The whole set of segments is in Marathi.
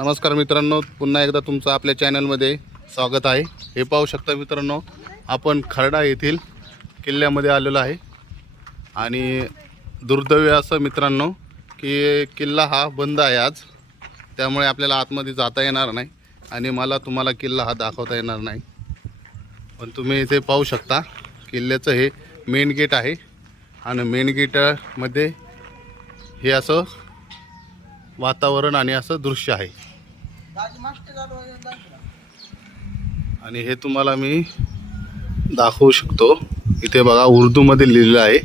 नमस्कार मित्रांनो पुन्हा एकदा तुमचं आपल्या चॅनलमध्ये स्वागत आहे. हे पाहू शकता मित्रांनो आपण खर्डा येथील किल्ल्यामध्ये आलेलो आहे. आणि दुर्दैव असं मित्रांनो की किल्ला हा बंद आहे आज. त्यामुळे आपल्याला आतमध्ये जाता येणार नाही आणि मला तुम्हाला किल्ला हा दाखवता येणार नाही. पण तुम्ही इथे पाहू शकता किल्ल्याचं हे मेन गेट आहे. आणि मेन गेटमध्ये हे असं वातावरण आणि असं दृश्य आहे. आणि हे तुम्हाला मी दाखवू शकतो. इथे बघा उर्दूमध्ये लिहिलेलं आहे.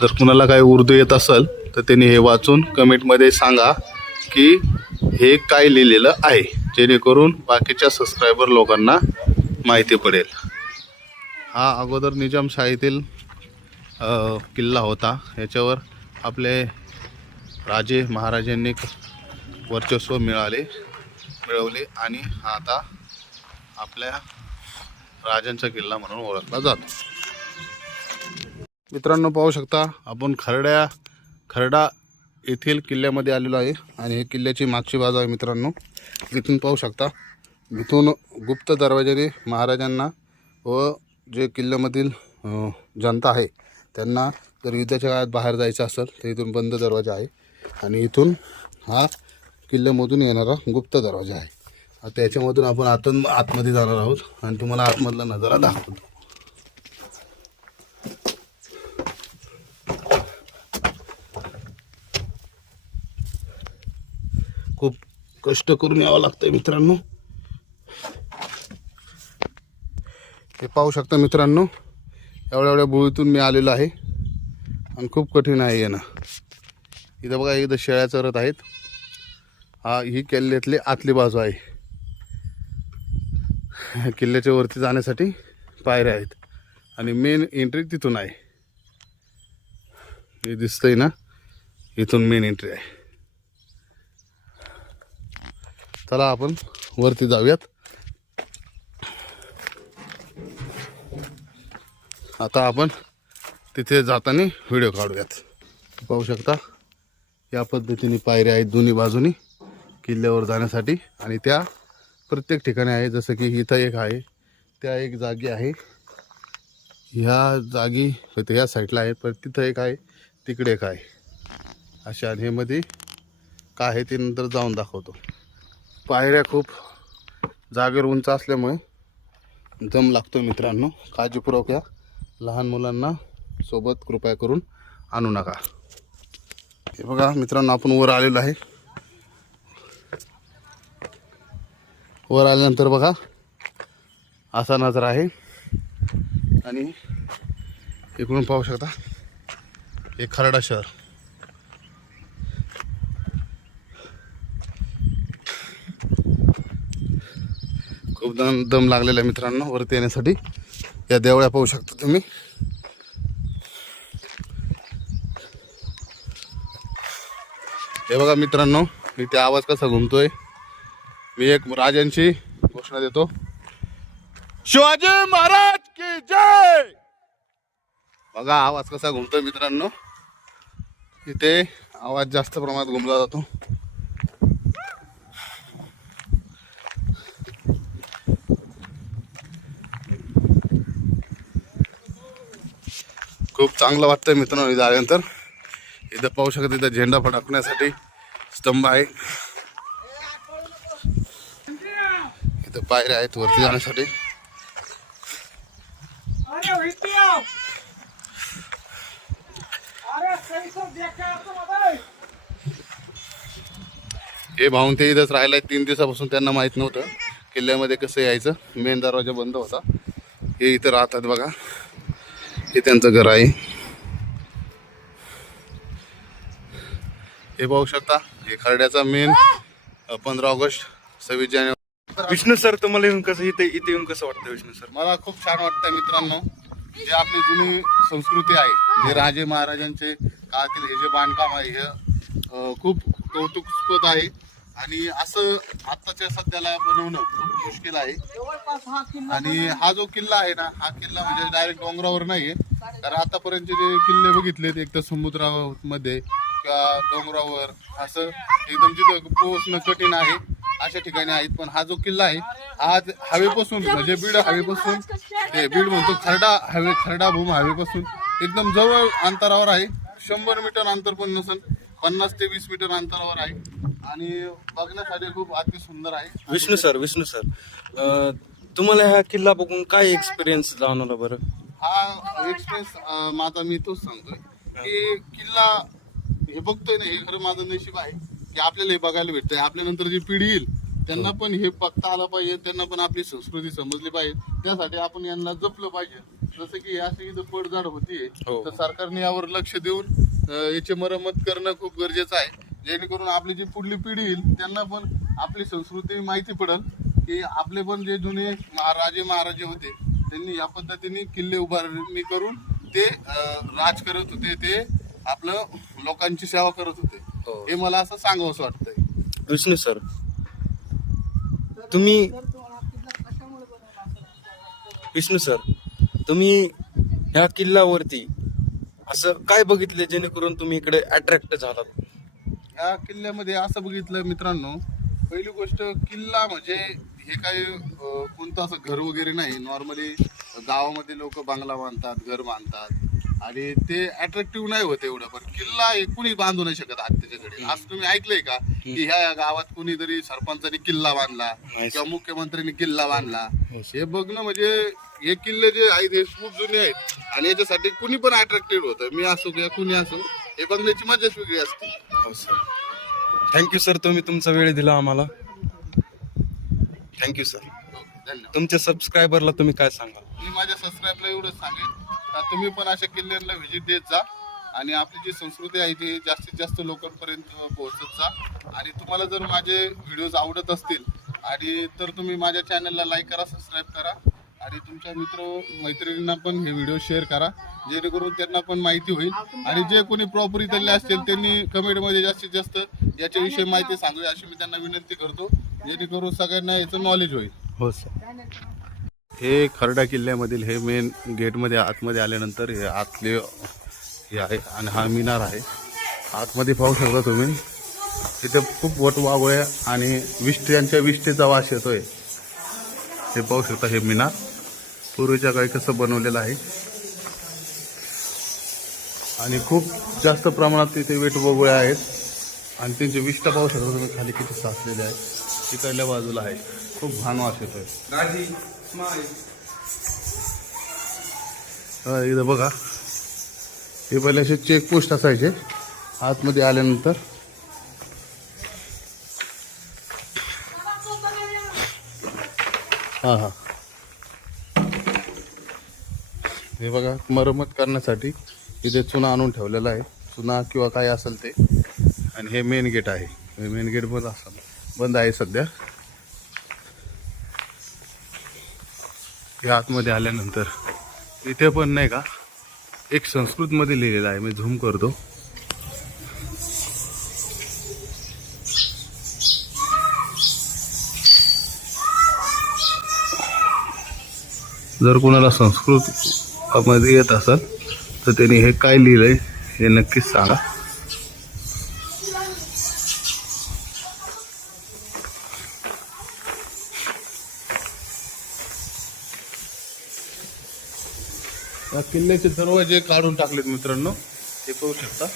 जर कुणाला काही उर्दू येत असेल तर त्यांनी हे वाचून कमेंटमध्ये सांगा की हे काय लिहिलेलं आहे जेणेकरून बाकीच्या सबस्क्रायबर लोकांना माहिती पडेल. हा अगोदर निजामशाहीतील किल्ला होता. याच्यावर आपले राजे महाराजांनी वर्चस्व मिळाले मिळवले आणि हा आता आपल्या राजांचा किल्ला म्हणून ओळखला जातो. मित्रांनो पाहू शकता आपण खरड्या खरडा येथील किल्ल्यामध्ये आलेलो आहे आणि हे किल्ल्याची मागची बाजू आहे मित्रांनो. इथून पाहू शकता इथून गुप्त दरवाजाने महाराजांना व जे किल्ल्यामधील जनता आहे त्यांना जर युद्धाच्या काळात बाहेर जायचं असेल तर इथून बंद दरवाजा आहे. आणि इथून हा किल्ल्यामधून येणारा गुप्त दरवाजा आहे. आता याच्यामधून आपण आतन आतमध्ये जाणार आहोत आणि तुम्हाला आतमधला नजारा दाखवतो. खूप कष्ट करून यावं लागतंय मित्रांनो. हे पाहू शकता मित्रांनो एवढ्या एवढ्या बुळीतून मी आलेलो आहे आणि खूप कठीण आहे येणं. इथं बघा इथं शेळ्या चरत आहेत. हा ही किल्ल्यातली आतली बाजू आहे. किल्ल्याच्या वरती जाण्यासाठी पायऱ्या आहेत. आणि मेन एंट्री तिथून आहे. हे दिसतंय ना? इथून मेन एंट्री आहे. चला आपण वरती जाऊयात. आता आपण तिथे जाताना व्हिडिओ काढूयात. पाहू शकता या पद्धतीने पायऱ्या आहेत दोन्ही बाजूनी. किल्ल्यावर जाण्यासाठी. आणि त्या प्रत्येक ठिकाणी आहे जसं की इथं एक आहे त्या एक जागी आहे. ह्या जागी ह्या साईडला आहे पण तिथं एक आहे तिकडे एक आहे. अशा आणि मध्ये काय आहे ते नंतर जाऊन दाखवतो. पायऱ्या खूप जागेवर उंच असल्यामुळे जम लागतो मित्रांनो. काळजीपूर्वक या. लहान मुलांना सोबत कृपया करून आणू नका. हे बघा मित्रांनो आपण वर आलेलो आहे. वर आल्यानंतर बघा असा नजर आहे. आणि इकडून पाहू शकता हे खरडा शहर. खूप दम दम लागलेला आहे मित्रांनो वरती येण्यासाठी. या देवळ्या पाहू शकता तुम्ही. हे बघा मित्रांनो इथे आवाज कसा घुमतोय मी एक राजांची घोषणा देतो. शिवाजी महाराज की जय! बघा आवाज कसा घुमतो मित्रांनो. इथे आवाज जास्त प्रमाणात घुमला जातो. खूप चांगलं वाटतंय मित्रांनो इथं आल्यानंतर. इथं पाहू शकता इथं झेंडा फडकण्यासाठी स्तंभ आहे इथं पायऱ्या आहेत वरती जाण्यासाठी. हे भाऊन ते इथंच राहिलाय. तीन दिवसापासून त्यांना माहीत नव्हतं. किल्ल्यामध्ये कसं यायचं? मेन दरवाजा बंद होता. हे इथं राहतात बघा. हे त्यांचं घर आहे. हे पाहू शकता हे खरड्याचा मेन पंधरा ऑगस्ट सव्वीस जानेवारी. विष्णू सर तुम्हाला येऊन कसं इथे इथे येऊन कसं वाटतं विष्णू सर? मला खूप छान वाटतं मित्रांनो जे आपली जुनी संस्कृती आहे जे राजे महाराजांचे काळातील हे जे बांधकाम आहे हे खूप कौतुकस्पद आहे. आणि असं आत्ताच्या सध्याला बनवणं खूप मुश्किल आहे. आणि हा जो किल्ला आहे ना हा किल्ला म्हणजे डायरेक्ट डोंगरावर नाहीये. कारण आतापर्यंतचे जे किल्ले बघितलेत एक तर समुद्रामध्ये किंवा डोंगरावर असं एकदम जिथं पोहोचणं कठीण आहे. अशा ठिकाणी आहेत. पण हा जो किल्ला आहे हा ज- हवेपासून म्हणजे बीड हवेपासून ते बीड म्हणतो खरडा हवे खरडा भूम हवेपासून. एकदम जवळ अंतरावर आहे. शंभर मीटर अंतर पण नसून पन्नास ते वीस मीटर अंतरावर आहे. आणि बघण्यासाठी खूप अति सुंदर आहे. विष्णू सर विष्णू सर अं, तुम्हाला हा किल्ला बघून काय एक्सपिरियन्स जाणवला बरं? हा एक्सप्रेस माझा मी तोच सांगतोय. की किल्ला हे बघतोय ना हे खरं माझं नशीब आहे. की आपल्याला हे बघायला भेटतंय आपल्यानंतर जी पिढी येईल त्यांना पण हे बघता आलं पाहिजे त्यांना पण आपली संस्कृती समजली पाहिजे. त्यासाठी आपण यांना जपलं पाहिजे. जसं की अशी इथं पडझड होतीये हो. तर सरकारने यावर लक्ष देऊन याची मरम्मत करणं खूप गरजेचं आहे. जेणेकरून आपली जी पुढली पिढी येईल त्यांना पण आपली संस्कृती माहिती पडेल की आपले पण जे जुने महाराजे महाराजे होते त्यांनी या पद्धतीने किल्ले उभारणी करून ते राज करत होते ते आपलं लोकांची सेवा करत होते. हो. हे मला असं सांगावंसं वाटतंय. विष्णू सर तुम्ही विष्णू सर तुम्ही ह्या किल्ल्यावरती असं काय बघितलं जेणेकरून तुम्ही इकडे अट्रॅक्ट झालात? या किल्ल्यामध्ये असं बघितलं मित्रांनो पहिली गोष्ट किल्ला म्हणजे हे काही अं, कोणतं असं घर वगैरे नाही. नॉर्मली गावामध्ये लोक बंगला बांधतात घर बांधतात. आणि ते अट्रॅक्टिव्ह नाही होत एवढं पण किल्ला हे कुणी बांधू नाही शकत आत्याच्याकडे असं तुम्ही ऐकलंय का? की ह्या गावात कुणीतरी सरपंचानी किल्ला बांधला किंवा मुख्यमंत्र्यांनी किल्ला बांधला? हे बघणं म्हणजे हे किल्ले जे आहेत हे खूप जुने आहेत आणि याच्यासाठी कुणी पण अट्रॅक्टेड होतं. मी असो किंवा कुणी असो हे बघण्याची मजाच वेगळी असते. हो सर. थँक्यू सर तुम्ही तुमचा वेळ दिला आम्हाला. थँक्यू सर धन्यवाद. तुमच्या सबस्क्रायबरला तुम्ही काय सांगाल? मी माझ्या सबस्क्राईबला एवढंच सांगेन. तर तुम्ही पण अशा किल्ल्यांना व्हिजिट देत जा आणि आपली जी संस्कृती आहे ती जास्तीत जास्त लोकांपर्यंत पोहोचत जा. आणि तुम्हाला जर माझे व्हिडिओज आवडत असतील आणि तर तुम्ही माझ्या चॅनलला लाईक करा सबस्क्राईब करा. आणि तुमच्या मित्र मैत्रिणींना पण हे व्हिडिओ शेअर करा. जेणेकरून त्यांना पण माहिती होईल. आणि जे कोणी प्रॉपर इथले असतील त्यांनी कमेंटमध्ये जास्तीत जास्त याच्याविषयी माहिती सांगूया अशी मी त्यांना विनंती करतो. जेणेकरून सगळ्यांना याचं नॉलेज होईल. हो सर हे खरडा किल्ल्यामधील हे मेन गेटमध्ये आतमध्ये आल्यानंतर हे आतले हे आहे आणि हा मिनार आहे. आतमध्ये पाहू शकता तुम्ही. तिथे खूप वटवागोळ्या आणि विष्ट्यांच्या विष्टेचा वास येतोय. हे पाहू शकता हे मिनार. पूर्वीच्या काळी कसं बनवलेलं आहे. आणि खूप जास्त प्रमाणात तिथे वेटवगोळ्या आहेत. आणि त्यांचे विष्ठा पाहू शकता तुम्ही खाली किती साचलेले आहेत तिकडल्या बाजूला आहे. खूप घाण वास येतोय. हा, इथं बघा. हे पहिले असे चेकपोस्ट असायचे. आतमध्ये आल्यानंतर. हां हां. हे बघा मरम्मत करण्यासाठी इथे चुना आणून ठेवलेला आहे. चुना किंवा काय असेल ते. आणि हे मेन गेट आहे. हे मेन गेट बंद असेल. बंद आहे सध्या. हे आतमध्ये आल्यानंतर. इथे पण नाही का एक संस्कृतमध्ये लिहिलेलं आहे मी झूम करतो. जर कोणाला संस्कृत मध्ये येत असेल तर त्यांनी हे काय लिहिलं आहे हे नक्कीच सांगा. किल्ल्याचे दरवाजे काढून टाकलेत मित्रांनो. ते पाहू शकता.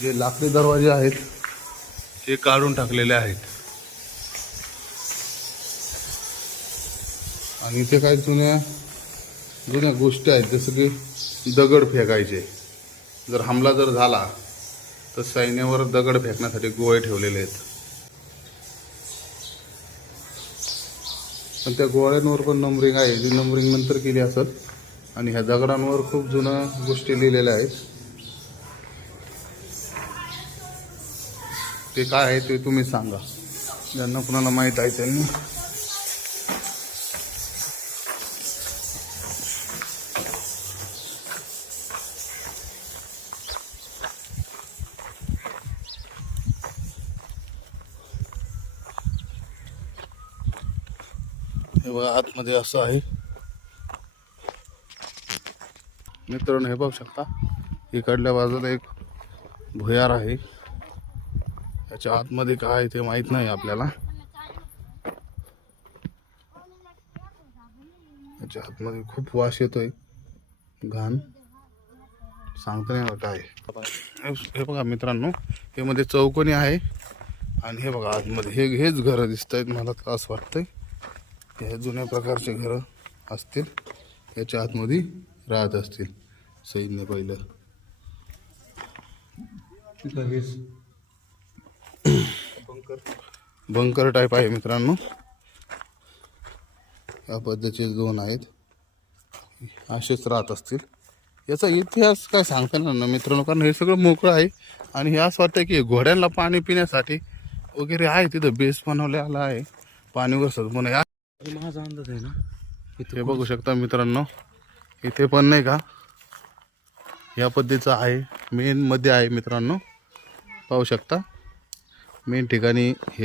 जे लाकडी दरवाजे आहेत ते काढून टाकलेले आहेत. आणि इथे काही जुन्या जुन्या गोष्टी आहेत जसं की दगड फेकायचे. जर हमला जर झाला तर सैन्यावर दगड फेकण्यासाठी गोळे ठेवलेले आहेत. पण त्या गोळ्यांवर पण नंबरिंग आहे. जी नंबरिंग नंतर केली असत आणि ह्या दगडांवर खूप जुन्या गोष्टी लिहिलेल्या आहेत. ते काय आहे ते तुम्ही सांगा. ज्यांना कुणाला माहीत आहे त्यांनी. हे बघा आतमध्ये असं आहे. मित्रांनो हे पाहू शकता इकडल्या बाजूला एक भुयार आहे. याच्या आतमध्ये काय आहे ते माहीत नाही आपल्याला. याच्या आतमध्ये खूप वास येतोय. घाण. सांगता नाही काय हे- हे बघा मित्रांनो हे मध्ये चौकोनी आहे. आणि हे बघा आतमध्ये हे हेच घरं दिसत आहेत मला तर असं वाटतंय. हे जुन्या प्रकारचे घरं असतील. याच्या आतमध्ये राहत असतील सैन्य पहिलं. बंकर टाईप आहे मित्रांनो. या पद्धतीचे दोन आहेत. असेच राहत असतील. याचा इतिहास काय सांगता येणार ना मित्रांनो कारण हे सगळं मोकळं आहे. आणि हे असं वाटतं की घोड्यांना पाणी पिण्यासाठी वगैरे आहे तिथं. बेस बनवलेला आहे. पाणी वरसत या माझा अंदाज आहे ना. इथे बघू शकता मित्रांनो. इथे पण नाही का? या पद्धतीचं आहे. मेन मध्ये आहे मित्रांनो. पाहू शकता. मेन ठिकाणी हे